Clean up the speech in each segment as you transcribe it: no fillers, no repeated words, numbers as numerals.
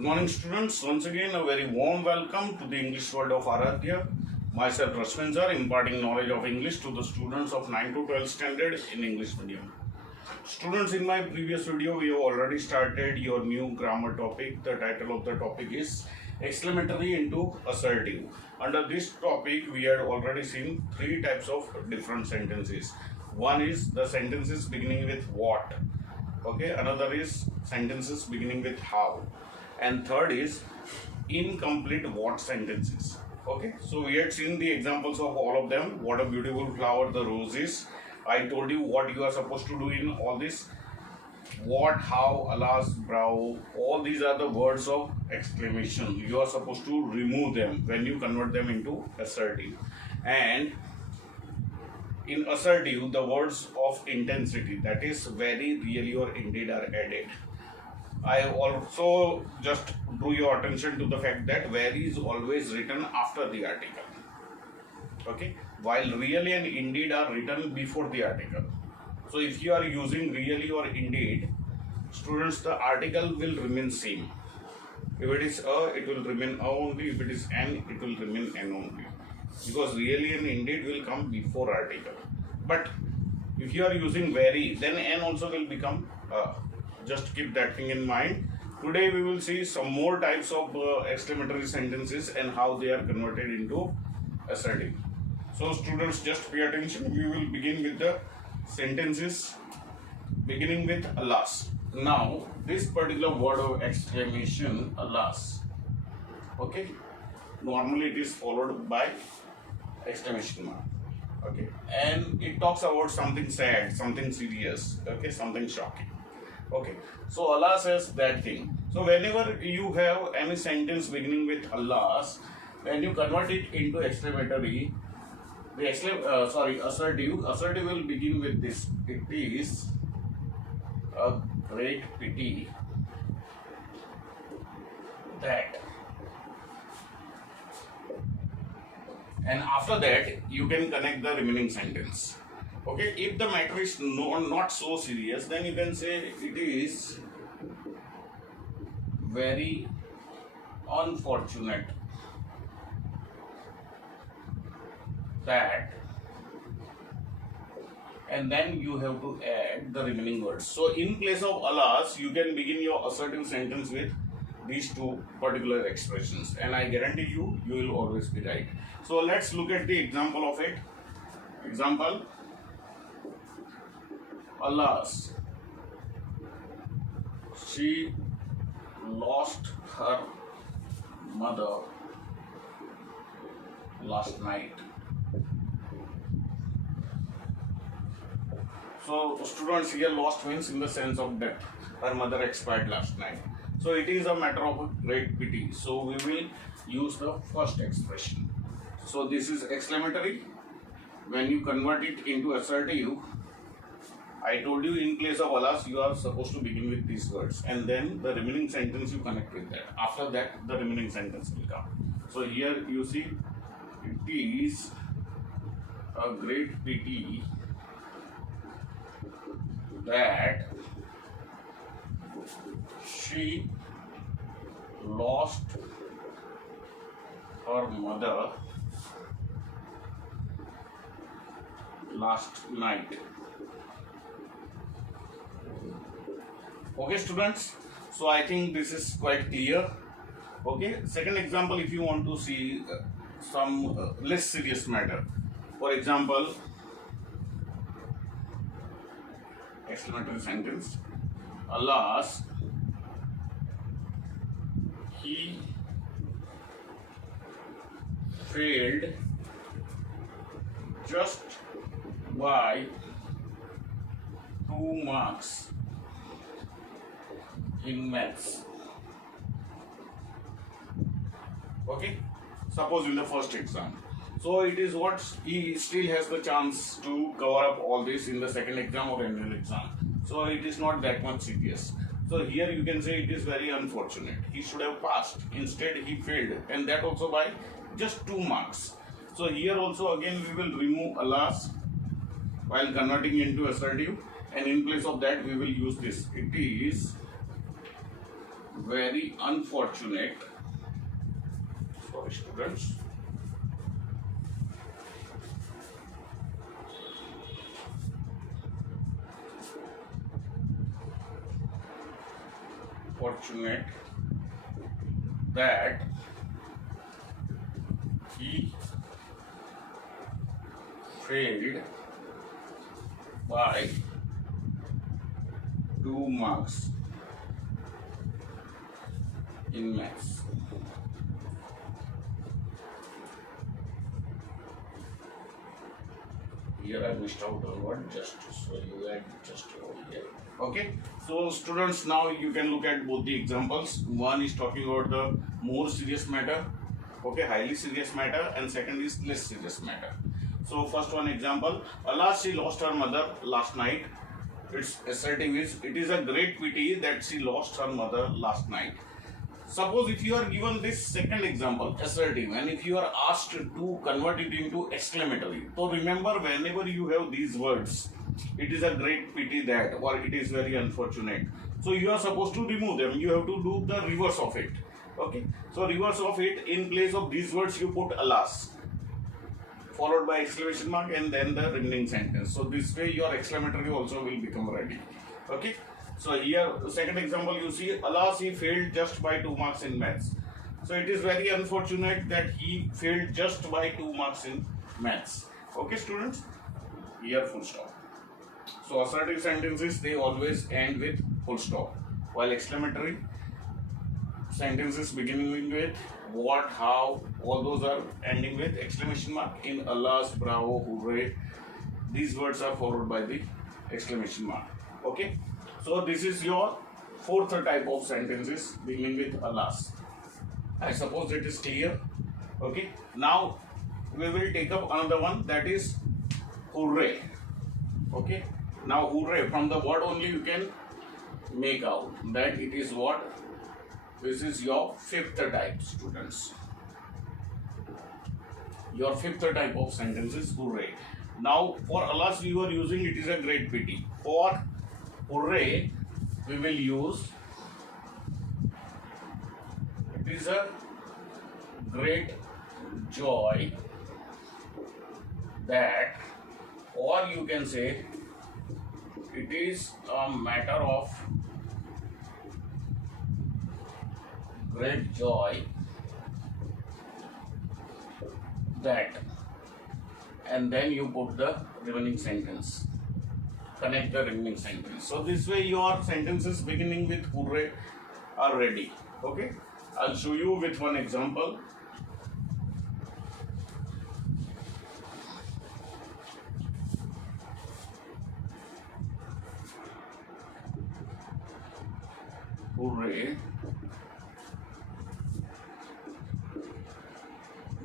Good morning, students. Once again, a very warm welcome to the English world of Aradhya. Myself, Rashmin sir, imparting knowledge of English to the students of 9 to 12 standard in English medium. Students, in my previous video, we have already started your new grammar topic. The title of the topic is exclamatory into assertive. Under this topic, we had already seen three types of different sentences. One is the sentences beginning with what. Okay, another is sentences beginning with how, and third is incomplete what sentences. Okay, so we had seen the examples of all of them. What a beautiful flower the rose is. I told you what you are supposed to do in all this. What, how, alas, brow, all these are the words of exclamation. You are supposed to remove them when you convert them into assertive. And in assertive, the words of intensity, that is very, really, or indeed, are added. I also just drew your attention to the fact that very is always written after the article. Okay, while really and indeed are written before the article. So if you are using really or indeed, students, the article will remain same. If it is a, it will remain a only. If it is an, it will remain an only. Because really and indeed will come before article. But if you are using very, then an also will become a. Just keep that thing in mind. Today we will see some more types of exclamatory sentences and how they are converted into assertive. So students, just pay attention. We will begin with the sentences beginning with alas. Now this particular word of exclamation, alas, okay, normally it is followed by exclamation mark. Okay, and it talks about something sad, something serious, okay, something shocking. Okay, so alas says that thing. So whenever you have any sentence beginning with alas, when you convert it into exclamatory, the assertive will begin with this. It is a great pity that, and after that you can connect the remaining sentence. Okay, if the matter is not so serious, then you can say it is very unfortunate that, and then you have to add the remaining words. So in place of alas, you can begin your assertive sentence with these two particular expressions, and I guarantee you, you will always be right. So let's look at the example of it. Example: alas, she lost her mother last night. So students, here lost means in the sense of death. Her mother expired last night. So it is a matter of great pity. So we will use the first expression. So this is exclamatory. When you convert it into assertive, I told you in place of alas, you are supposed to begin with these words, and then the remaining sentence you connect with that. After that, the remaining sentence will come. So here you see, it is a great pity that she lost her mother last night. Okay, students, so I think this is quite clear. Okay, second example, if you want to see some less serious matter, for example, exclamatory sentence: alas, he failed just by 2 marks in maths. Okay, suppose in the first exam. So it is what he still has the chance to cover up all this in the second exam or annual exam. So it is not that much serious. So here you can say it is very unfortunate. He should have passed. Instead he failed, and that also by just 2 marks. So here also again we will remove alas while converting into assertive, and in place of that we will use this. It is very unfortunate, sorry students, fortunate that he failed by 2 marks in maths. Here I missed out on one, just so you add just over here. Okay, so students, now you can look at both the examples. One is talking about the more serious matter, okay, highly serious matter, and second is less serious matter. So first one example, alas, she lost her mother last night. Its assertive is, it is a great pity that she lost her mother last night. Suppose if you are given this second example, assertive, and if you are asked to convert it into exclamatory, so remember, whenever you have these words, it is a great pity that, or it is very unfortunate, so you are supposed to remove them. You have to do the reverse of it. Okay, so reverse of it, in place of these words you put alas followed by exclamation mark and then the remaining sentence. So this way your exclamatory also will become ready. Okay, so here second example, you see, alas, he failed just by 2 marks in maths. So it is very unfortunate that he failed just by 2 marks in maths. Okay students, here full stop. So assertive sentences, they always end with full stop, while exclamatory sentences beginning with what, how, all those are ending with exclamation mark. In alas, bravo, hooray, these words are followed by the exclamation mark. Okay, so this is your fourth type of sentences beginning with alas. I suppose it is clear. Okay, now we will take up another one, that is hooray. Okay, now hooray, from the word only you can make out that it is what. This is your fifth type, students. Your fifth type of sentence is hooray. Now for alas you are using it is a great pity. For hooray we will use it is a great joy that, or you can say it is a matter of great joy that, and then you put the remaining sentence, connect the remaining sentence. So this way your sentences beginning with hooray are ready. Okay, I'll show you with one example. Hooray,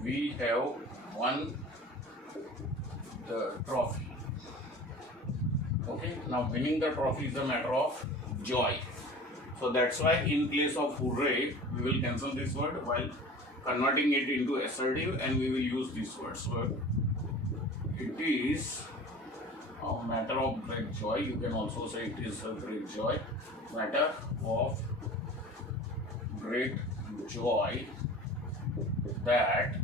we have won the trophy. Okay, now winning the trophy is a matter of joy. So that's why in place of hooray, we will cancel this word while converting it into assertive, and we will use this word. So it is a matter of great joy. You can also say it is a great joy. Matter of great joy that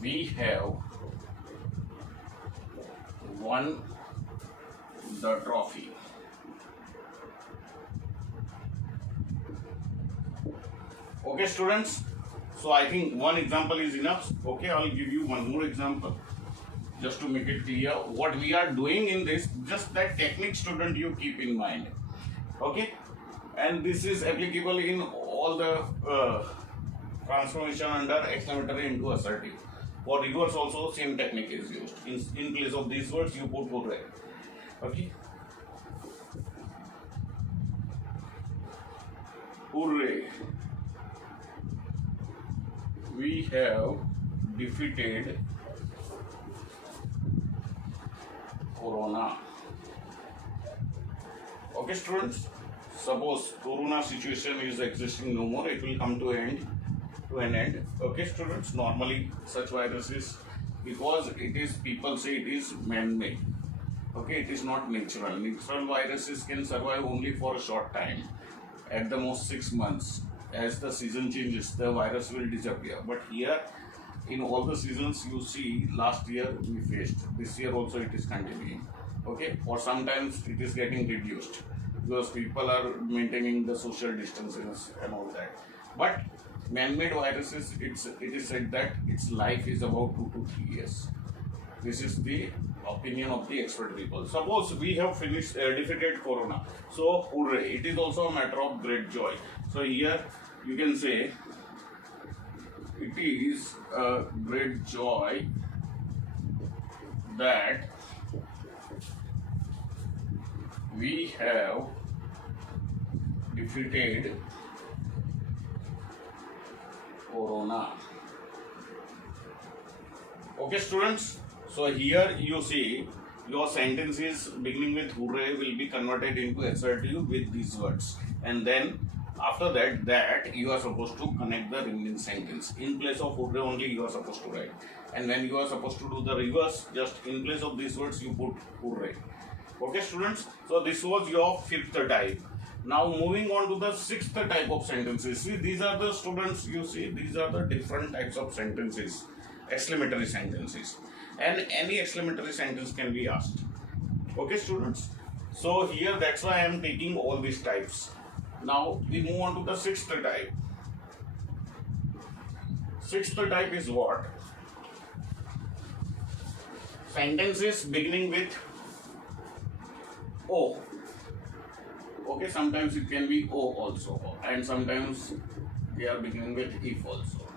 we have won the trophy. Okay students, so I think one example is enough. Okay, I'll give you one more example just to make it clear what we are doing in this. Just that technique, student, you keep in mind. Okay, and this is applicable in all the transformation under exclamatory into assertive. For reverse also same technique is used. In place of these words you put hooray. Okay, hooray, we have defeated Corona. Okay students, suppose Corona situation is existing no more, it will come to an end. Okay students, normally such viruses, because it is, people say it is man-made. Okay, it is not natural. Natural viruses can survive only for a short time, at the most 6 months. As the season changes, the virus will disappear. But here, in all the seasons, you see, last year we faced. This year also it is continuing. Okay, or sometimes it is getting reduced because people are maintaining the social distances and all that. But man-made viruses, it is said that its life is about 2 to 3 years. This is the opinion of the expert people. Suppose we have finished defeated corona, so hooray! It is also a matter of great joy. So here you can say it is a great joy that we have defeated corona. Okay, students. So here you see your sentences beginning with hooray will be converted into assertive with these words, and then after that you are supposed to connect the remaining sentence. In place of hooray only you are supposed to write, and when you are supposed to do the reverse, just in place of these words you put hooray. Okay, students. So this was your fifth type. Now moving on to the sixth type of sentences. See, these are the students. You see, these are the different types of sentences, exclamatory sentences, and any exclamatory sentence can be asked. Okay, students. So here that's why I am taking all these types. Now we move on to the sixth type. Sixth type is what? Sentences beginning with O. Okay, sometimes it can be O also, and sometimes they are beginning with if also.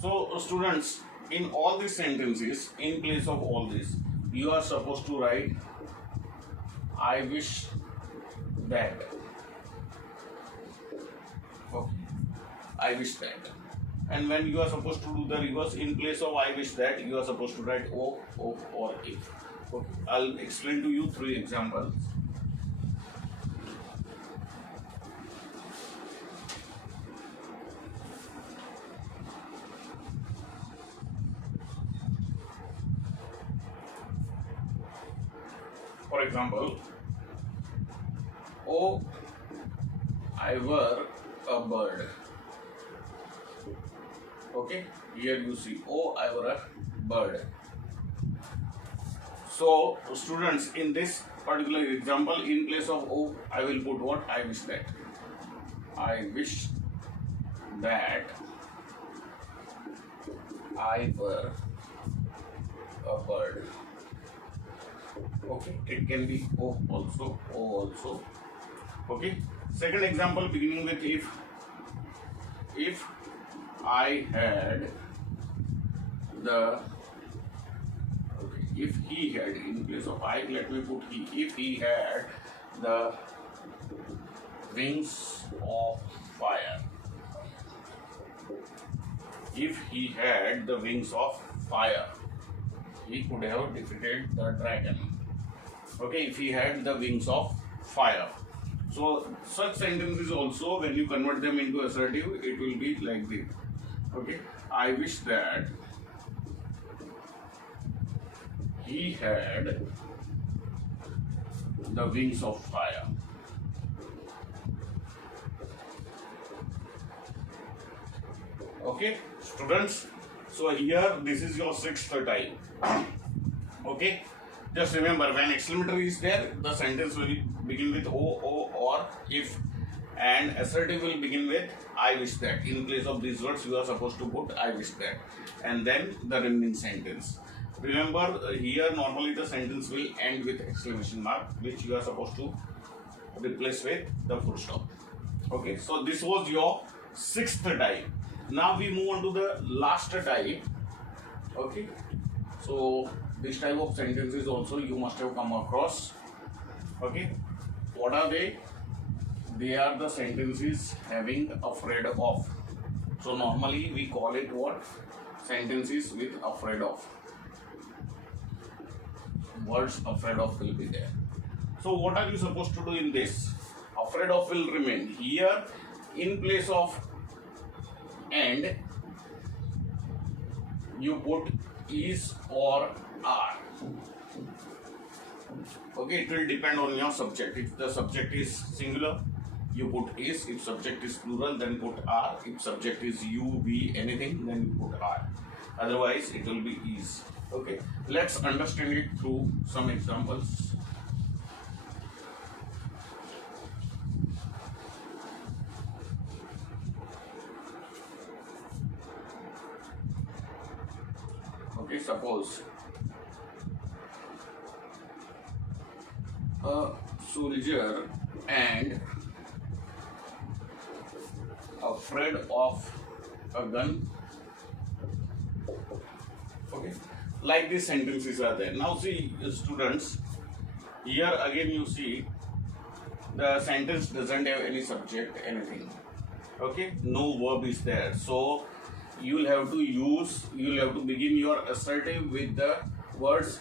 So students, in all these sentences, in place of all this, you are supposed to write I wish that. Okay, I wish that. And when you are supposed to do the reverse, in place of I wish that, you are supposed to write O, or if. Okay, I'll explain to you 3 examples. For example, oh, I were a bird. Okay, here you see, oh, I were a bird. So, students, in this particular example, in place of oh, I will put what? I wish that. I wish that I were a bird. Okay, it can be O also, O also. Okay, second example beginning with if. If I had the, okay, if he had, in place of I, let me put he. If he had the wings of fire. If he had the wings of fire, he could have defeated the dragon. Okay, if he had the wings of fire. So such sentences also, when you convert them into assertive, it will be like this. Okay, I wish that he had the wings of fire. Okay, students. So here this is your sixth type. Okay. Just remember, when exclamatory is there, the sentence will begin with O or if, and assertive will begin with I wish that. In place of these words, you are supposed to put I wish that, and then the remaining sentence. Remember, here normally the sentence will end with exclamation mark, which you are supposed to replace with the full stop. Okay, so this was your sixth type. Now we move on to the last type. Okay, so this type of sentences also you must have come across. Okay, what are they? They are the sentences having afraid of. So normally we call it what? Sentences with afraid of. Words afraid of will be there. So what are you supposed to do in this? Afraid of will remain. Here in place of and, you put is or are. Okay, it will depend on your subject. If the subject is singular, you put is. If subject is plural, then put are. If subject is you, we, anything, then you put are. Otherwise, it will be is. Okay, let's understand it through some examples. Okay, suppose a soldier and afraid of a gun. Okay, like these sentences are there. Now see, students, here again you see the sentence doesn't have any subject, anything. Okay, no verb is there. So you'll have to begin your assertive with the words,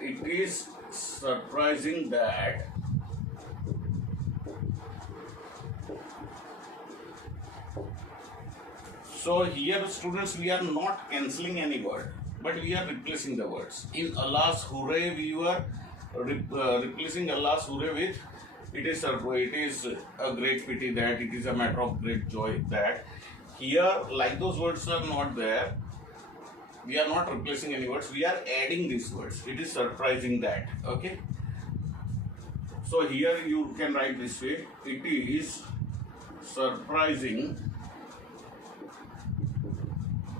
it is surprising that so here students, we are not cancelling any word, but we are replacing the words. In Allah's hooray, we were replacing Allah's hooray with it is a great pity that, it is a matter of great joy that. Here, like those words are not there, we are not replacing any words, we are adding these words. It is surprising that. Okay, so here you can write this way, it is surprising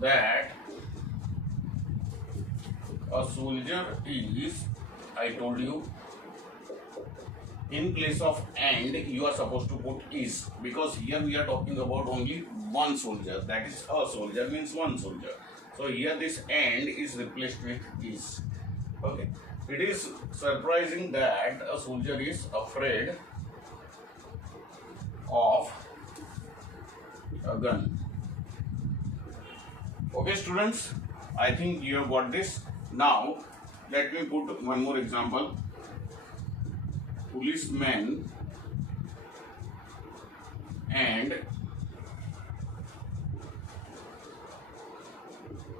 that a soldier is, I told you, in place of and you are supposed to put is, because here we are talking about only one soldier, that is a soldier means one soldier. So here this and is replaced with is. Okay, it is surprising that a soldier is afraid of a gun. Okay students, I think you have got this. Now let me put one more example. Policemen and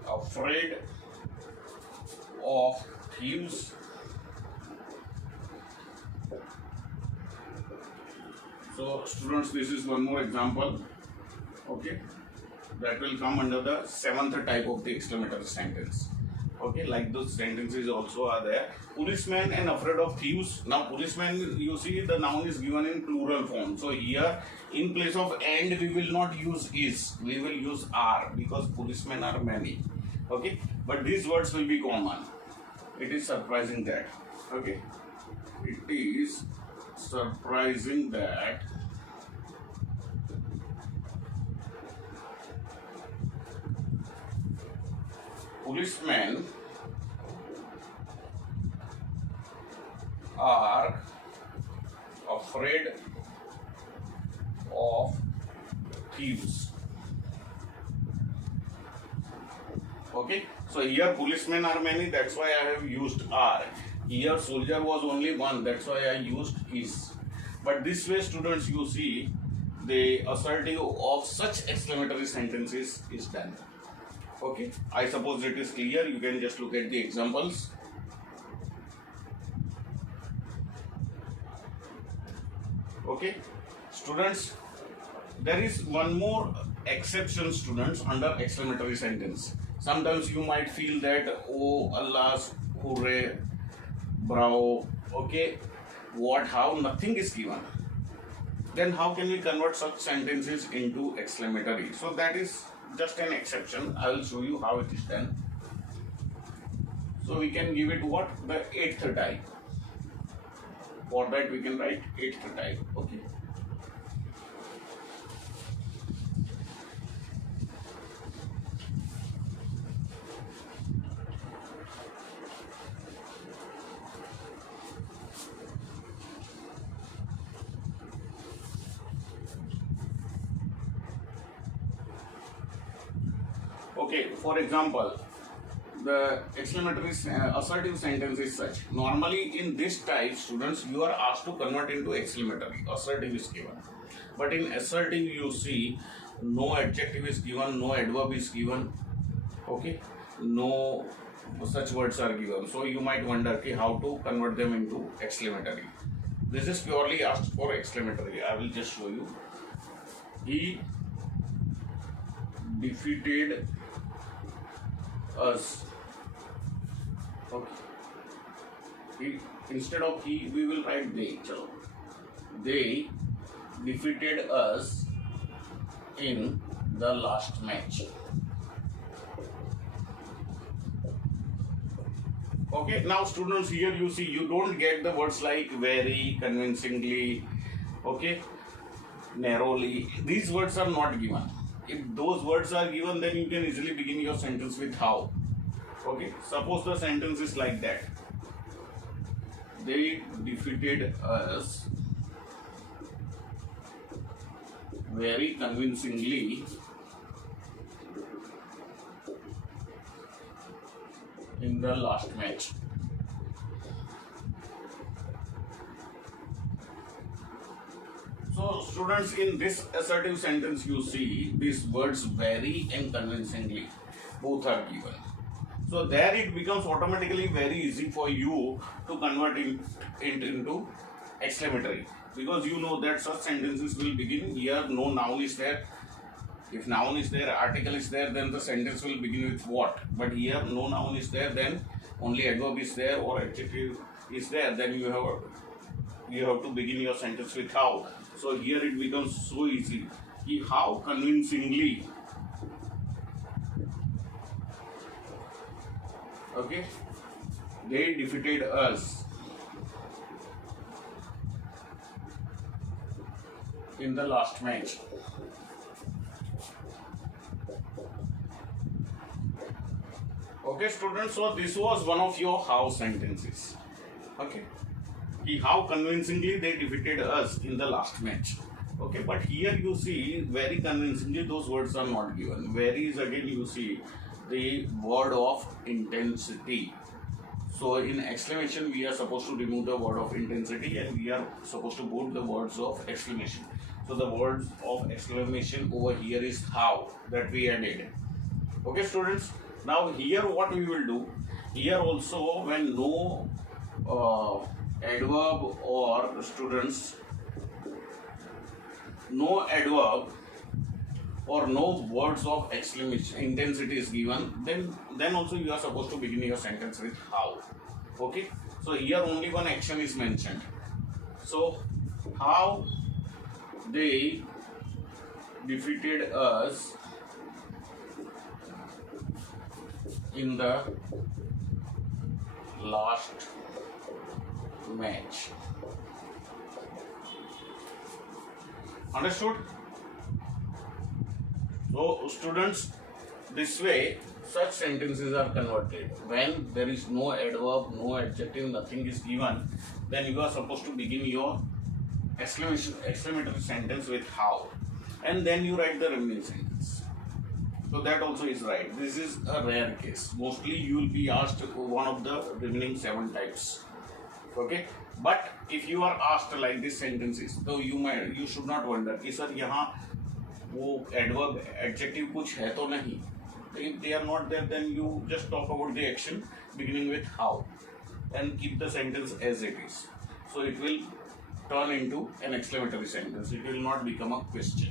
afraid of thieves. So students, this is one more example. Okay, that will come under the seventh type of the exclamatory sentence. Okay, like those sentences also are there. Policeman and afraid of thieves. Now policeman, you see the noun is given in plural form. So here in place of and we will not use is, we will use are, because policemen are many. Okay, but these words will be common. It is surprising that. Okay, it is surprising that policemen are afraid of thieves. Okay, so here policemen are many, that's why I have used are. Here soldier was only one, that's why I used is. But this way students, you see the assertive of such exclamatory sentences is done. Okay, I suppose it is clear. You can just look at the examples. Okay, students, there is one more exception students under exclamatory sentence. Sometimes you might feel that, oh Allah's hooray, bravo, okay, what, how, nothing is given. Then how can we convert such sentences into exclamatory? So that is just an exception. I will show you how it is done. So we can give it what? The eighth type. For that we can write eighth type. Okay. Okay, for example, the exclamatory assertive sentence is such. Normally in this type, students, you are asked to convert into exclamatory. Assertive is given. But in assertive, you see no adjective is given, no adverb is given. Okay, no such words are given. So you might wonder, okay, how to convert them into exclamatory. This is purely asked for exclamatory. I will just show you. He defeated us. Okay. Instead of he, we will write they. Chalo. They defeated us in the last match. Okay, now students, here you see you don't get the words like very, convincingly, okay, narrowly. These words are not given. If those words are given, then you can easily begin your sentence with how. Okay, suppose the sentence is like that. They defeated us very convincingly in the last match. So students, in this assertive sentence you see these words very and convincingly, both are given. So there it becomes automatically very easy for you to convert it into exclamatory, because you know that such sentences will begin here no noun is there. If noun is there, article is there, then the sentence will begin with what. But here no noun is there, then only adverb is there or adjective is there, then you have to begin your sentence with how. So here it becomes so easy. How convincingly, okay, they defeated us in the last match. Okay students, so this was one of your how sentences. Okay, how convincingly they defeated us in the last match. Okay, but here you see very convincingly those words are not given. Very is again you see the word of intensity. So in exclamation we are supposed to remove the word of intensity and we are supposed to put the words of exclamation. So the words of exclamation over here is how, that we added. Okay students, now here what we will do, here also when no adverb or students, no adverb or no words of exclamation intensity is given, then also you are supposed to begin your sentence with how. Okay, so here only one action is mentioned. So how they defeated us in the last match. Understood? So students, this way such sentences are converted. When there is no adverb, no adjective, nothing is given, then you are supposed to begin your exclamatory sentence with how, and then you write the remaining sentence. So that also is right. This is a rare case. Mostly you will be asked one of the remaining 7 types. Okay, but if you are asked like this sentences, so you should not wonder कि sir यहाँ वो adverb adjective कुछ है तो नहीं. If they are not there, then you just talk about the action beginning with how and keep the sentence as it is. So it will turn into an exclamatory sentence. It will not become a question.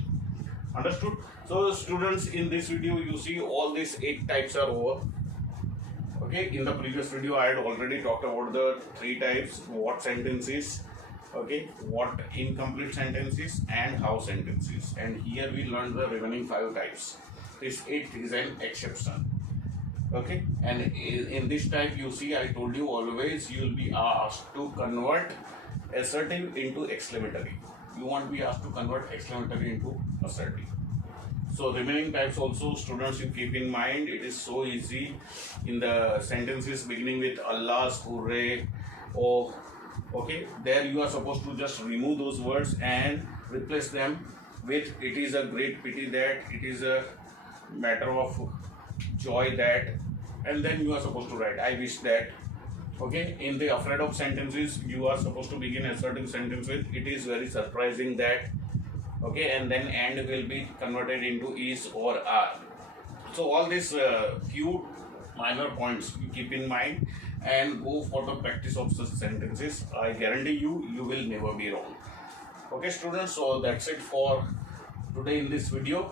Understood? So students, in this video you see all these 8 types are over. Okay, in the previous video I had already talked about the 3 types: what sentences, okay, what incomplete sentences, and how sentences. And here we learned the remaining 5 types. This 8th is an exception. Okay, and in this type you see I told you always you will be asked to convert assertive into exclamatory. You won't be asked to convert exclamatory into assertive. So remaining types also, students, you keep in mind, it is so easy. In the sentences beginning with Allah's hooray, oh, okay, there you are supposed to just remove those words and replace them with it is a great pity that, it is a matter of joy that, and then you are supposed to write I wish that. Okay, in the afraid of sentences you are supposed to begin a certain sentence with it is very surprising that. Okay, and then and will be converted into is or are. So all these few minor points you keep in mind, and go for the practice of such sentences. I guarantee you, you will never be wrong. Okay students, so that's it for today in this video.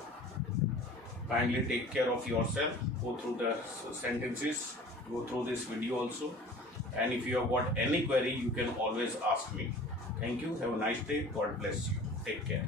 Kindly take care of yourself, go through the sentences, go through this video also, and if you have got any query you can always ask me. Thank you, have a nice day, God bless you, take care.